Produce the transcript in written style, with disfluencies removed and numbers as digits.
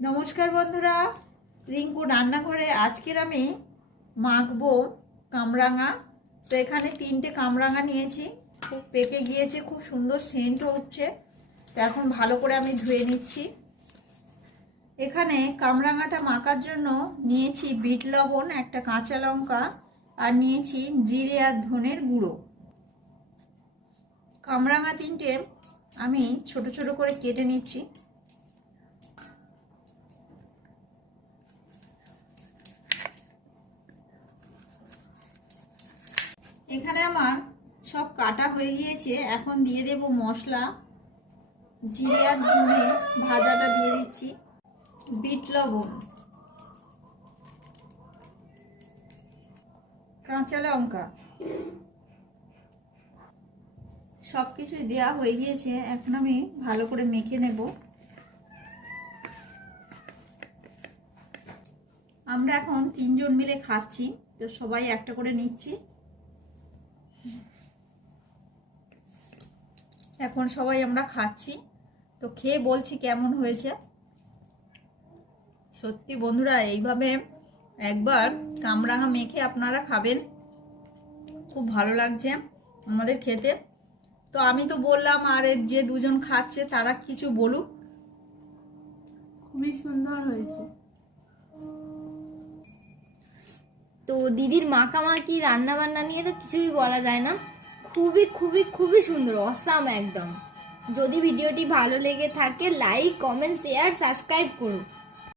নমস্কার বন্ধুরা, রিঙ্কু রান্নাঘরে আজকের আমি মাখবো কামরাঙা। তো এখানে 3টে কামরাঙা নিয়েছি, খুব পেকে গিয়েছে, খুব সুন্দর সেন্টও হচ্ছে। তো এখন ভালো করে আমি ধুয়ে নিচ্ছি। এখানে কামরাঙাটা মাখার জন্য নিয়েছি বিট লবণ, একটা কাঁচা লঙ্কা, আর নিয়েছি জিরে আর ধনের গুঁড়ো। কামরাঙা 3টে আমি ছোট ছোট করে কেটে নিচ্ছি। এখানে আমার সব কাটা হয়ে গিয়েছে। এখন দিয়ে দেব মশলা, জিরে আর ধনে ভাজাটা দিয়ে দিচ্ছি, বিট লবণ, কাঁচা লঙ্কা, সব কিছুই দেওয়া হয়ে গিয়েছে। এখন আমি ভালো করে মেখে নেব। আমরা এখন 3 জন মিলে খাচ্ছি, তো সবাই একটা করে নিচ্ছি। এখন সবাই আমরা খাচ্ছি, তো খেয়ে বলছি কেমন হয়েছে। সত্যি বন্ধুরা, এইভাবে একবার কামরাঙা মেখে আপনারা খাবেন, খুব ভালো লাগছে আমাদের খেতে। তো আমি তো বললাম, আর যে দুজন খাচ্ছে তারা কিছু বলুক। খুবই সুন্দর হয়েছে। তো দিদির মাখামাখি রান্না বান্না নিয়ে তো কিছুই বলা যায় না, খুবই খুবই খুবই সুন্দর, অসাম একদম। যদি ভিডিওটি ভালো লেগে থাকে লাইক, কমেন্ট, শেয়ার, সাবস্ক্রাইব করুন।